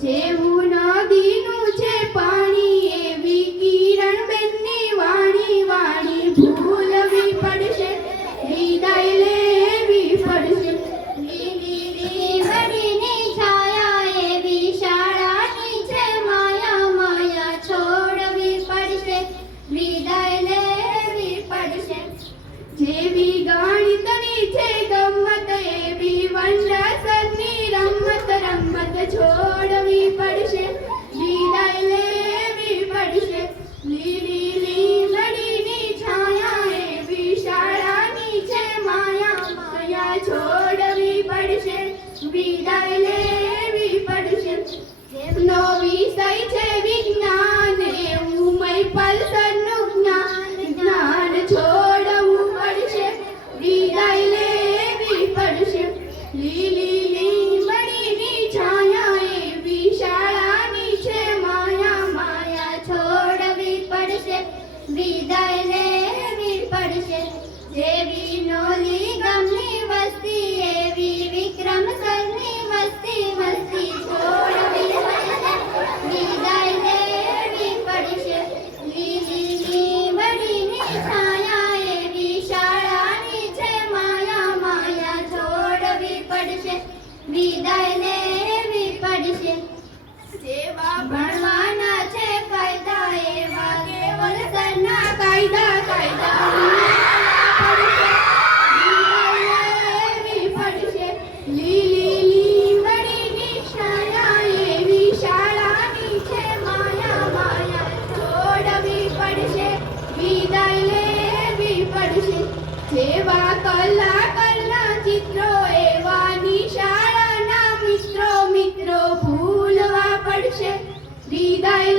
જેવું નદીનું છે પાણી એવી કિરણ બેનની વાણી વાણી ભૂલવી પડશે વિદાય લેવી પડશે લીલી લીમડીની છાયા એવી શાળાની છે માયા માયા છોડવી પડશે વિદાય લેવી પડશે જેવી ગણિતની છે ગમત એવી વંડસરની રમત રમત છોડવી પડશે વિદાય લેવી પડશે લીલી લીમડીની છાયા એવી શાળાની છે માયા માયા છોડવી પડશે વિદાય લેવી પડશે જેમનો વિષય છે વિજ્ઞાન એવું મહિપલસરનું જ્ઞાન જ્ઞાન છોડવું પડશે વિદાય લેવી પડશે લીલી લીમડીની છાયા એવી શાળાની છે માયા માયા છોડવી પડશે વિદાય લેવી પડશે જેવી નોલી ગામની વસ્તી એવી વિક્રમસરની મસ્તી મસ્તી છોડવી પડશે વિદાય લેવી પડશે લીલી લીમડીની છાયા એવી શાળાની છે માયા માયા છોડવી પડશે વિદાય લેવી પડશે જેવા ભણવાના છે કાયદા એવા કેવલસરના કાયદા કાયદા લેવી પડશે લીલી લીમડીની છાયા એવી શાળાની છે માયા માયા છોડવી પડશે વિદાય લેવી પડશે જેવા કલાકારના ચિત્રો એવા નિશાળાના મિત્રો મિત્રો ભૂલવા પડશે વિદાય